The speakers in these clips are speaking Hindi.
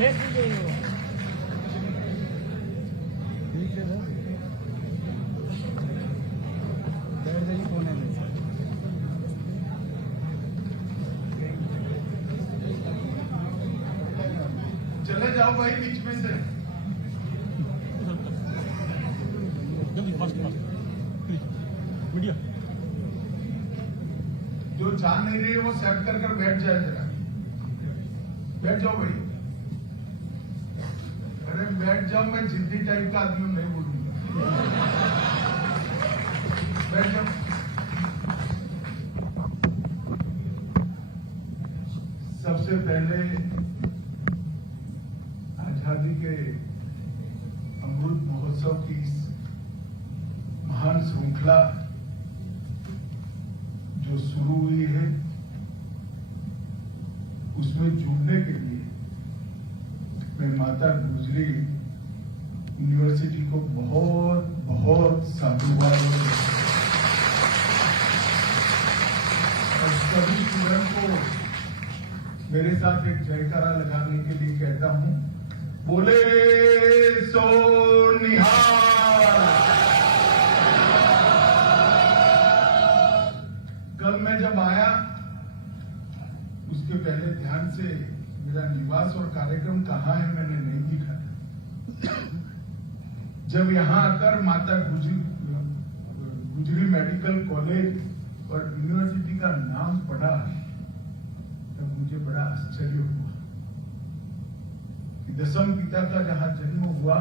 चले जाओ भाई बीच में से। मीडिया जो जा नहीं रही है वो सेट कर बैठ जाए, जरा बैठ जाओ भाई। अरे बैठ जाओ, मैं जिद्दी टाइप का आदमी नहीं बोलूंगा। बैठ जाओ। सबसे पहले आजादी के अमृत महोत्सव की इस महान श्रृंखला जो शुरू हुई है, उसमें जुड़ने के लिए मैं माता गुजरी यूनिवर्सिटी को बहुत बहुत साधुवाद और सभी स्टूडेंट को मेरे साथ एक जयकारा लगाने के लिए कहता हूं, बोले सो निहाल। कल मैं जब आया उसके पहले ध्यान से मेरा निवास और कार्यक्रम कहाँ है मैंने नहीं देखा। जब यहां आकर माता गुजरी मेडिकल कॉलेज और यूनिवर्सिटी का नाम पढ़ा तब मुझे बड़ा आश्चर्य हुआ कि दसम पिता का जहां जन्म हुआ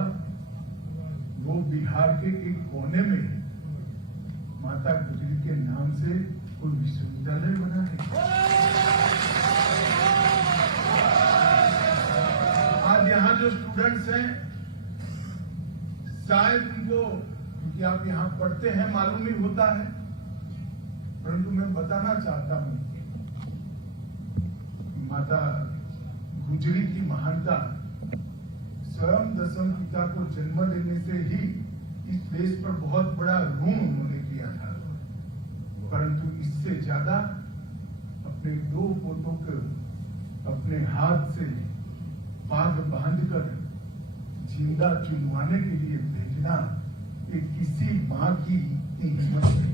वो बिहार के एक कोने में माता गुजरी के नाम से कोई विश्वविद्यालय बना है। आज यहाँ जो स्टूडेंट्स हैं शायद उनको, क्योंकि आप यहाँ पढ़ते हैं, मालूम ही होता है, परंतु मैं बताना चाहता हूं कि माता गुजरी की महानता स्वयं दसम पिता को जन्म देने से ही इस देश पर बहुत बड़ा ऋण उन्होंने किया था, परंतु इससे ज्यादा अपने दो पोतों को अपने हाथ से पाग बांधकर जिंदा चुनवाने के लिए भेजना ये किसी मां की हिम्मत नहीं।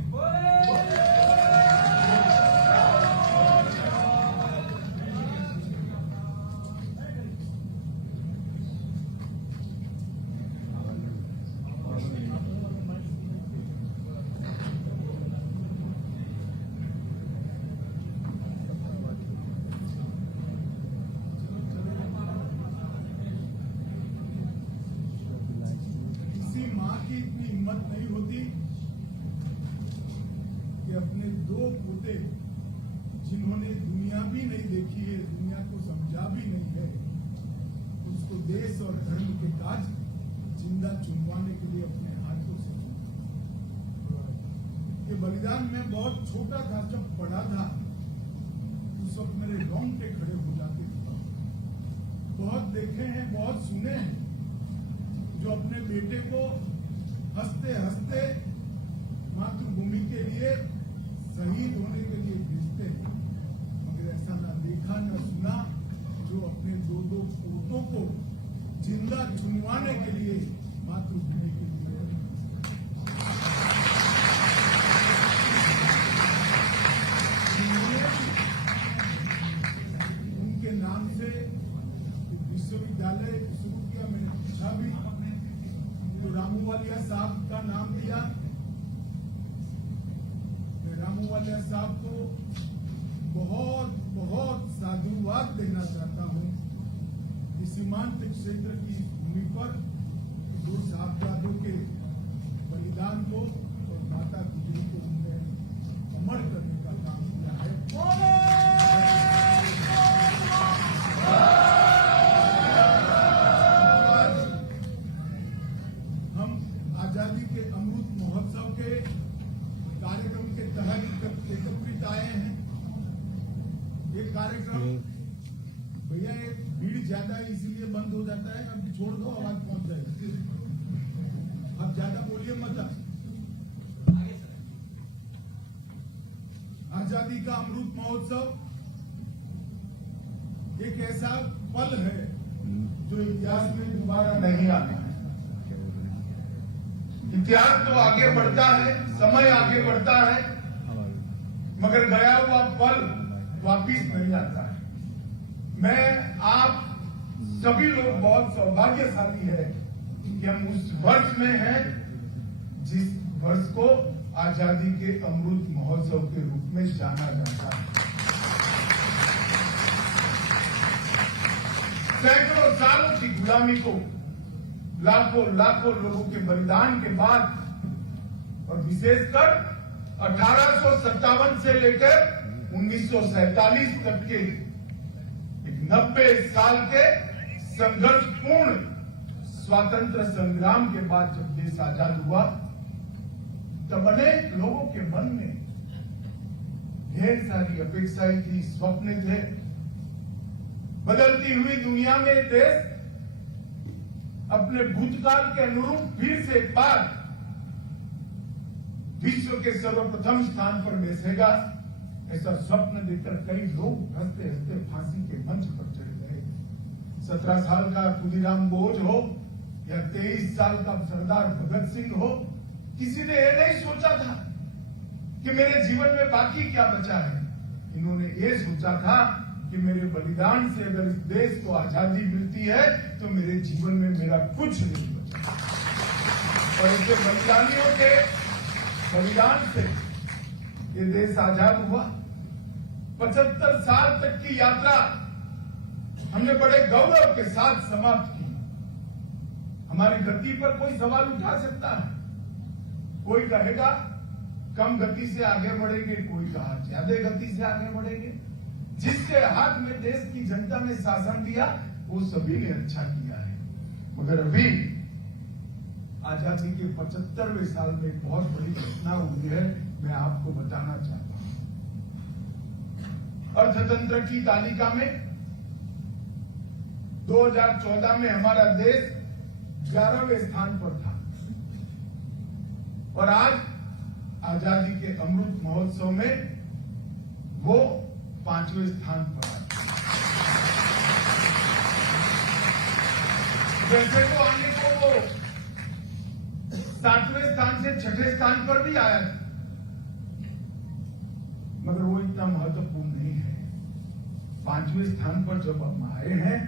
की इतनी हिम्मत नहीं होती कि अपने दो पोते जिन्होंने दुनिया भी नहीं देखी है, दुनिया को समझा भी नहीं है, उसको देश और धर्म के काज जिंदा चुनवाने के लिए अपने हाथों से ये बलिदान में बहुत छोटा था, जब पढ़ा था उस वक्त मेरे रोंगटे खड़े हो जाते थे। बहुत देखे हैं, बहुत सुने हैं जो अपने बेटे को हंसते हंसते मातृभूमि के लिए शहीद होने के लिए भेजते हैं, मगर ऐसा ना देखा न सुना जो अपने दो दो पोतों को जिंदा चुनवाने के लिए मातृभूमि के लिए। उनके नाम से विश्वविद्यालय शुरू किया। मैंने पूछा भी तो रामू वालिया साहब का नाम दिया। मैं रामू वालिया साहब को बहुत बहुत साधुवाद देना चाहता हूं कि सीमांत क्षेत्र की भूमि पर दो साहबजादों के बलिदान को और माता गुजरी को उन्होंने अमर करने का काम किया है। आजादी के अमृत महोत्सव के कार्यक्रम के तहत एकत्रित आए हैं। ये कार्यक्रम भैया एक भीड़ ज्यादा है इसलिए बंद हो जाता है, अब छोड़ दो, आवाज पहुंच जाएगी। अब ज्यादा बोलिए मत। आजादी का अमृत महोत्सव एक ऐसा पल है जो इतिहास में दोबारा नहीं आता। इतिहास तो आगे बढ़ता है, समय आगे बढ़ता है, मगर गया हुआ पल वापिस नहीं आता है। मैं आप सभी लोग बहुत सौभाग्यशाली है कि हम उस वर्ष में हैं जिस वर्ष को आजादी के अमृत महोत्सव के रूप में जाना जाता है। सैकड़ों सालों की गुलामी को लाखों लाखों लोगों के बलिदान के बाद और विशेषकर 1857 से लेकर 1947 तक के 90 साल के संघर्षपूर्ण स्वतंत्र संग्राम के बाद जब देश आजाद हुआ तब अनेक लोगों के मन में ढेर सारी अपेक्षाएं थी, स्वप्न थे। बदलती हुई दुनिया में देश अपने भूतकाल के अनुरूप फिर से एक बार विश्व के सर्वप्रथम स्थान पर बैसेगा, ऐसा स्वप्न देखकर कई लोग हंसते हंसते फांसी के मंच पर चढ़े गए। 17 साल का खुदीराम बोस हो या 23 साल का सरदार भगत सिंह हो, किसी ने ये नहीं सोचा था कि मेरे जीवन में बाकी क्या बचा है। इन्होंने ये सोचा था कि मेरे बलिदान से अगर इस देश को आजादी मिलती है तो मेरे जीवन में मेरा कुछ नहीं बचा। और इसके बलिदानियों के बलिदान से ये देश आजाद हुआ। 75 साल तक की यात्रा हमने बड़े गौरव के साथ समाप्त की। हमारी गति पर कोई सवाल उठा सकता है, कोई कहेगा कम गति से आगे बढ़ेंगे, कोई कहा ज्यादा गति से आगे बढ़ेंगे। जिसके हाथ में देश की जनता ने शासन दिया वो सभी ने अच्छा किया है। मगर अभी आजादी के 75वें साल में एक बहुत बड़ी घटना हुई है, मैं आपको बताना चाहता हूं। अर्थतंत्र की तालिका में 2014 में हमारा देश 11वें स्थान पर था और आज आजादी के अमृत महोत्सव में वो 5वें स्थान पर आया। वैसे तो आने को वो 7वें स्थान से 6ठे स्थान पर भी आया था, मगर वो इतना महत्वपूर्ण नहीं है। 5वें स्थान पर जब हम आए हैं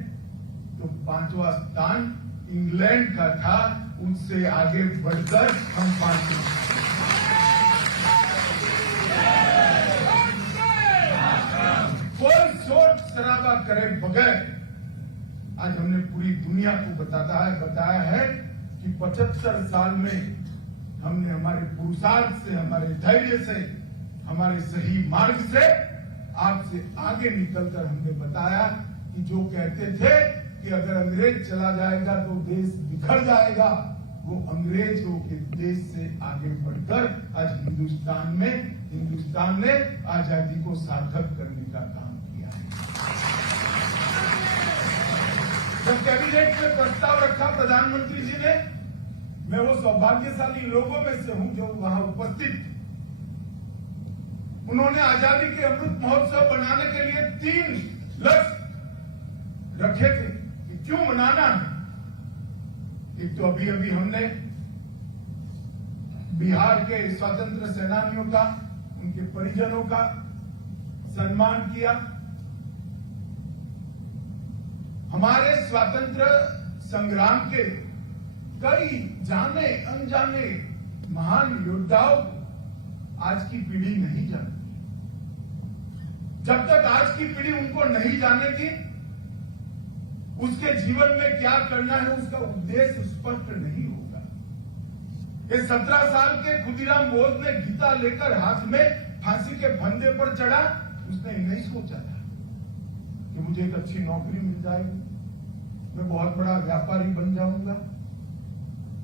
तो 5वां स्थान इंग्लैंड का था, उससे आगे बढ़कर हम 5वें। कोई सोच शराबा करे बगैर आज हमने पूरी दुनिया को बताया है कि 75 साल में हमने हमारे पुरुषार्थ से, हमारे धैर्य से, हमारे सही मार्ग से आपसे आगे निकलकर हमने बताया कि जो कहते थे कि अगर अंग्रेज चला जाएगा तो देश बिखर जाएगा, वो अंग्रेजों के देश से आगे बढ़कर आज हिंदुस्तान ने आजादी को सार्थक करने का काम किया है। जब कैबिनेट में प्रस्ताव रखा प्रधानमंत्री जी ने, मैं वो सौभाग्यशाली लोगों में से हूं जो वहां उपस्थित थे। उन्होंने आजादी के अमृत महोत्सव बनाने के लिए 3 लक्ष्य रखे थे कि क्यों मनाना है। एक तो अभी हमने बिहार के स्वतंत्र सेनानियों का, उनके परिजनों का सम्मान किया। हमारे स्वतंत्र संग्राम के कई जाने अनजाने महान योद्धाओं आज की पीढ़ी नहीं जानती। जब तक आज की पीढ़ी उनको नहीं जानेगी, उसके जीवन में क्या करना है उसका उद्देश्य स्पष्ट नहीं होगा। ये 17 साल के खुदीराम बोस ने गीता लेकर हाथ में फांसी के फंदे पर चढ़ा। उसने नहीं सोचा था कि मुझे एक अच्छी नौकरी मिल जाएगी, मैं बहुत बड़ा व्यापारी बन जाऊंगा,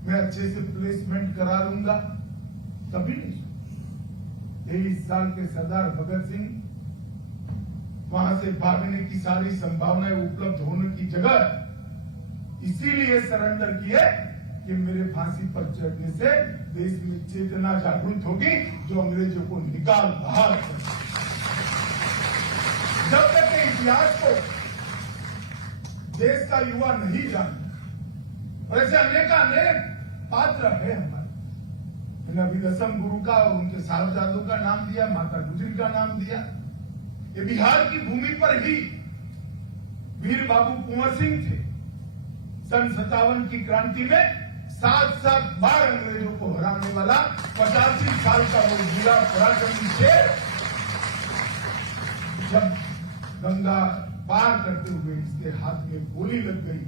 मैं अच्छे से प्लेसमेंट करा लूंगा। कभी नहीं सोचा। 23 साल के सरदार भगत सिंह वहां से भागने की सारी संभावनाएं उपलब्ध होने की जगह इसीलिए सरेंडर किए कि मेरे फांसी पर चढ़ने से देश में चेतना जागृत होगी जो अंग्रेजों को निकाल बाहर कर। जब तक इतिहास को देश का युवा नहीं जानता। और ऐसे अनेक पात्र है हमारे। मैंने अभी दसम गुरु का और उनके साहबजादों का नाम दिया, माता गुजरी का नाम दिया। ये बिहार की भूमि पर ही वीर बाबू कुंवर सिंह थे। सन 57 की क्रांति में 7 बार अंग्रेजों को हराने वाला 85 साल का वो वीरा पराक्रमी शेर, जब गंगा पार करते हुए इसके हाथ में गोली लग गई,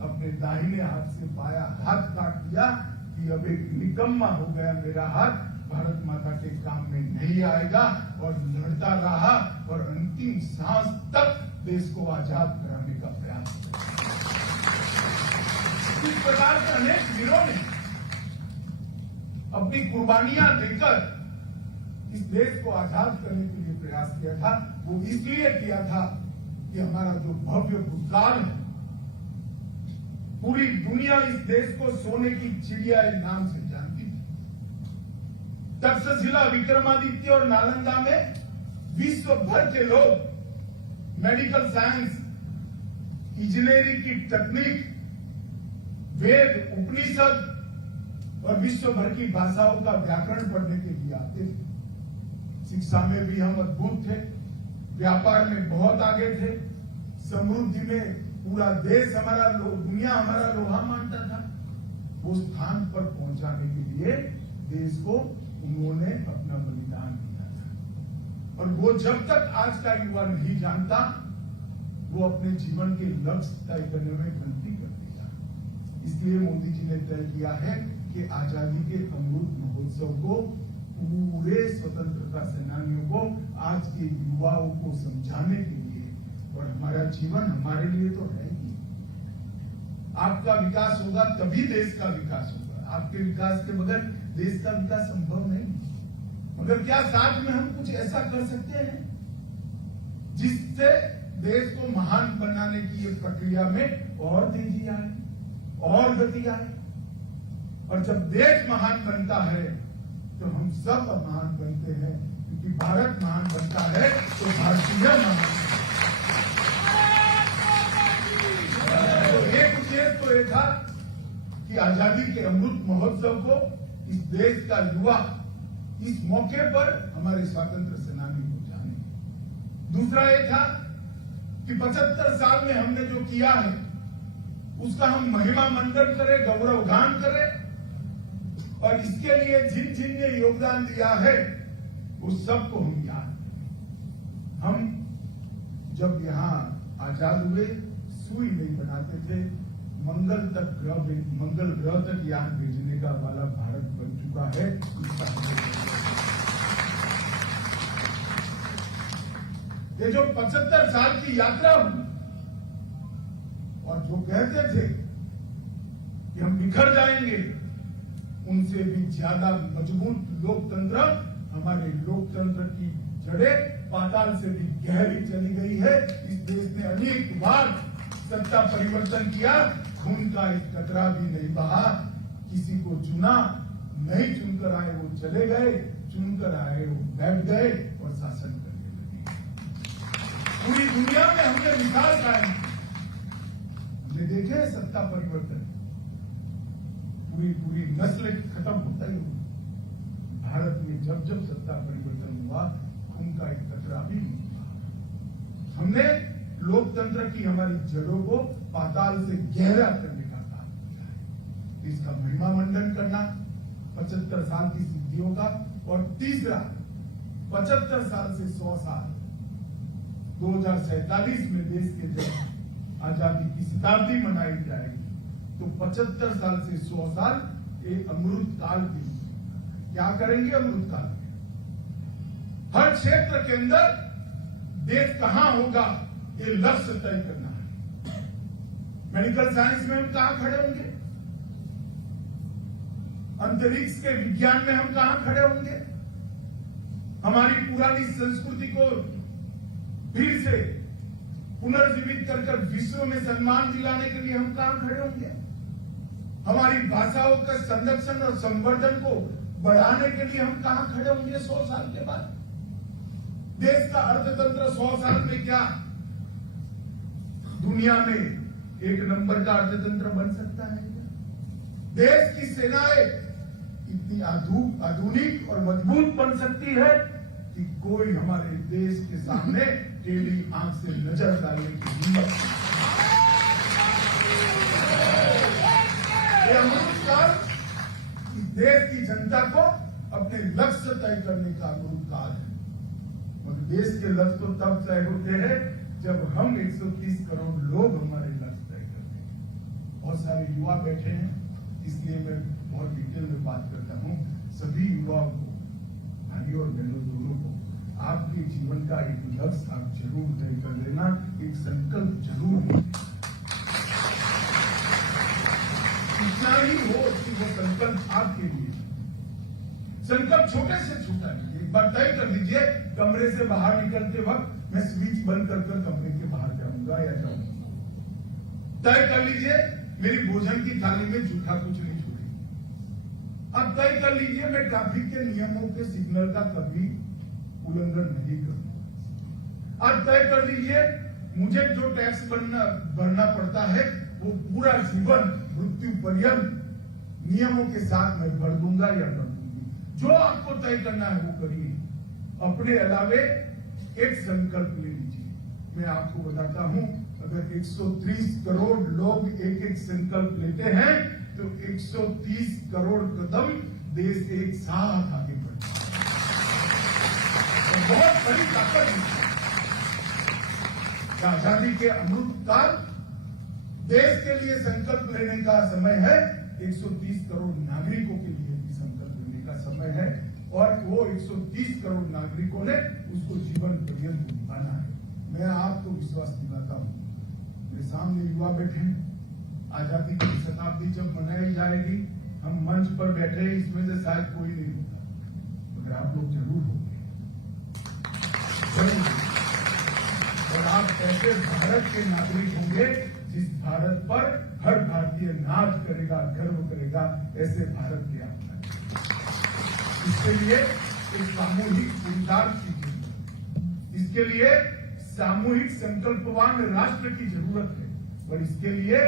अपने दाहिने हाथ से बायां हाथ काट दिया कि अब एक निकम्मा हो गया मेरा हाथ, भारत माता के काम में नहीं आएगा। और लड़ता रहा और अंतिम सांस तक देश को आजाद कराने का प्रयास किया। इस प्रकार के अनेक वीरों ने अपनी कुर्बानियां देकर इस देश को आजाद करने के लिए प्रयास किया था। वो इसलिए किया था कि हमारा जो भव्य भूतकाल है, पूरी दुनिया इस देश को सोने की चिड़िया के नाम से जानती थी। तक्षशिला, विक्रमादित्य और नालंदा में विश्व भर के लोग मेडिकल साइंस, इंजीनियरिंग की तकनीक, वेद, उपनिषद और विश्व भर की भाषाओं का व्याकरण पढ़ने के लिए आते थे। शिक्षा में भी हम अद्भुत थे, व्यापार में बहुत आगे थे, समृद्धि में पूरा देश हमारा, दुनिया हमारा लोहा मानता था। वो स्थान पर पहुंचाने के लिए देश को उन्होंने अपना बलिदान दिया था। और वो जब तक आज का युवा नहीं जानता, वो अपने जीवन के लक्ष्य तय करने में गलती कर देगा। इसलिए मोदी जी ने तय किया है कि आजादी के अमृत महोत्सव को पूरे स्वतंत्रता सेनानियों को, आज के युवाओं को समझाने के लिए, और हमारा जीवन हमारे लिए तो है ही। आपका विकास होगा तभी देश का विकास होगा। आपके विकास के बगैर देश का विकास संभव नहीं। मगर क्या साथ में हम कुछ ऐसा कर सकते हैं जिससे देश को महान बनाने की ये प्रक्रिया में और तेजी आए, और गति आए। और जब देश महान बनता है तो हम सब महान बनते हैं, क्योंकि भारत महान बनता है तो भारतीय महान। तो एक उद्देश्य तो ये था कि आजादी के अमृत महोत्सव को इस देश का युवा इस मौके पर हमारे स्वतंत्र सेनानी को जाने। दूसरा ये था कि 75 साल में हमने जो किया है उसका हम महिमा मंडन करें, गौरवगान करें, और इसके लिए जिन जिन ने योगदान दिया है उस सबको हम याद करें। हम जब यहाँ आजाद हुए सुई नहीं बनाते थे, मंगल ग्रह तक यान भेजने का वाला भारत बन चुका है। ये जो 75 साल की यात्रा हुई, और जो कहते थे कि हम बिखर जाएंगे, उनसे भी ज्यादा मजबूत लोकतंत्र, हमारे लोकतंत्र की जड़ें पाताल से भी गहरी चली गई है। इस देश ने अनेक बार सत्ता परिवर्तन किया, खून का एक कतरा भी नहीं बहा। किसी को चुना, नहीं चुनकर आए वो चले गए, चुनकर आए वो बैठ गए और शासन करने लगे। पूरी दुनिया में हमने मिसाल कायम की। हमने देखे सत्ता परिवर्तन, पूरी नस्ल खत्म होता ही हुआ। भारत में जब जब सत्ता परिवर्तन हुआ, खून का एक कतरा भी नहीं हुआ। हमने लोकतंत्र की हमारी जड़ों को पाताल से गहरा करने का काम किया है। इसका महिमा मंडन करना 75 साल की सिद्धियों का, और तीसरा 75 साल से 100 साल 2047 में देश के जब आजादी की शताब्दी मनाई जाएगी, तो 75 साल से 100 साल एक अमृत काल की। क्या करेंगे अमृत काल में? हर क्षेत्र के अंदर देश कहां होगा ये लक्ष्य तय करना है। मेडिकल साइंस में हम कहां खड़े होंगे, अंतरिक्ष के विज्ञान में हम कहां खड़े होंगे, हमारी पुरानी संस्कृति को फिर से पुनर्जीवित कर विश्व में सम्मान दिलाने के लिए हम कहां खड़े होंगे, हमारी भाषाओं का संरक्षण और संवर्धन को बढ़ाने के लिए हम कहां खड़े होंगे 100 साल के बाद। देश का अर्थतंत्र 100 साल में क्या दुनिया में एक नंबर का अर्थतंत्र बन सकता है क्या? देश की सेनाएं इतनी आधुनिक और मजबूत बन सकती है कि कोई हमारे देश के सामने टेढ़ी आंख से नजर डालने की हिम्मत नहीं। ये अमृतकाल देश की जनता को अपने लक्ष्य तय करने का अमृतकाल है। और देश के लक्ष्य तो तब तय होते हैं जब हम 130 करोड़ लोग हमारे लक्ष्य तय करते हैं। बहुत सारे युवा बैठे हैं, इसलिए मैं बहुत डिटेल में बात करता हूं। सभी युवाओं को, भाइयों और बहनों दोनों को, आपके जीवन का एक लक्ष्य आप जरूर तय कर लेना, एक संकल्प जरूर लें। इतना ही हो कि वो संकल्प आपके लिए, संकल्प छोटे से छोटा लीजिए। एक बार तय कर लीजिए, कमरे से बाहर निकलते वक्त मैं स्विच बंद कर कमरे के बाहर जाऊंगा या जाऊंगा। तय कर लीजिए, मेरी भोजन की थाली में जूठा कुछ नहीं छोड़ेगा। अब तय कर लीजिए, मैं ट्रैफिक के नियमों के सिग्नल का कभी उल्लंघन नहीं करूंगा। अब तय कर लीजिए, मुझे जो टैक्स भरना पड़ता है वो पूरा जीवन मृत्यु पर्यंत नियमों के साथ मैं भर दूंगा या भर दूंगी। जो आपको तय करना है वो करिए। अपने अलावे एक संकल्प ले लीजिए। मैं आपको बताता हूं, अगर 130 करोड़ लोग एक एक संकल्प लेते हैं तो 130 करोड़ कदम देश एक साथ आगे बढ़ता है। बहुत बड़ी ताकत है। आजादी के अमृत काल देश के लिए संकल्प लेने का समय है। 130 करोड़ नागरिकों के लिए भी संकल्प लेने का समय है और वो 130 करोड़ नागरिकों ने उसको जीवन पर्यंत निभाना है। मैं आपको विश्वास दिलाता हूं, मेरे सामने युवा बैठे हैं। आजादी की शताब्दी जब मनाई जाएगी, हम मंच पर बैठे, इसमें से शायद कोई नहीं होगा, मगर आप लोग जरूर होंगे, जरूर। और आप ऐसे भारत के नागरिक होंगे जिस भारत पर हर भारतीय नाच करेगा, गर्व करेगा, ऐसे भारत की आप बनाएंगे। इसके लिए एक सामूहिक पुरुषार्थ की जरूरत है। इसके लिए सामूहिक संकल्पवान राष्ट्र की जरूरत है और इसके लिए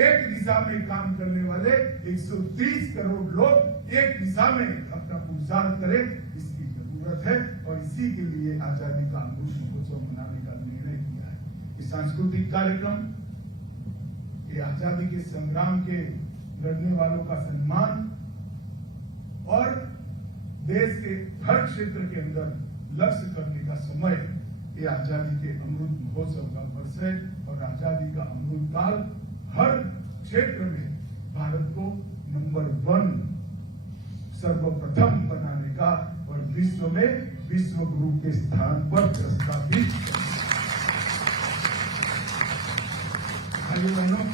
एक दिशा में काम करने वाले 130 करोड़ लोग एक दिशा में अपना पुरुषार्थ करें, इसकी जरूरत है। और इसी के लिए आजादी का अमृत महोत्सव मनाने का निर्णय किया है। ये सांस्कृतिक कार्यक्रम, ये आजादी के संग्राम के लड़ने वालों का सम्मान और देश के हर क्षेत्र के अंदर लक्ष्य करने का समय, ये आजादी के अमृत महोत्सव का वर्ष है। और आजादी का अमृत काल हर क्षेत्र में भारत को नंबर 1 सर्वप्रथम बनाने का और विश्व में विश्व गुरु के स्थान पर प्रस्तावित। भाइयों बहनों,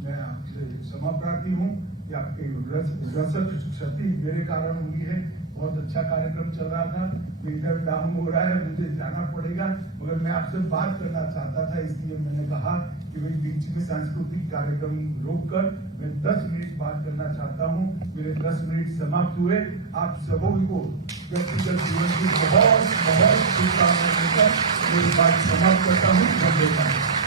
मैं आपसे क्षमा प्रार्थी हूं कि आपके रसद क्षति मेरे कारण हुई है। बहुत अच्छा कार्यक्रम चल रहा था, मीटर डाउन हो रहा है, मुझे जाना पड़ेगा, मगर मैं आपसे बात करना चाहता था, इसलिए मैंने कहा कि भाई बीच में सांस्कृतिक कार्यक्रम रोककर मैं 10 मिनट बात करना चाहता हूं। मेरे 10 मिनट समाप्त हुए। आप सबों को व्यक्तिगत जीवन की बहुत बहुत शुभकामनाएं देकर मेरी बात समाप्त करता हूं। धन्यवाद।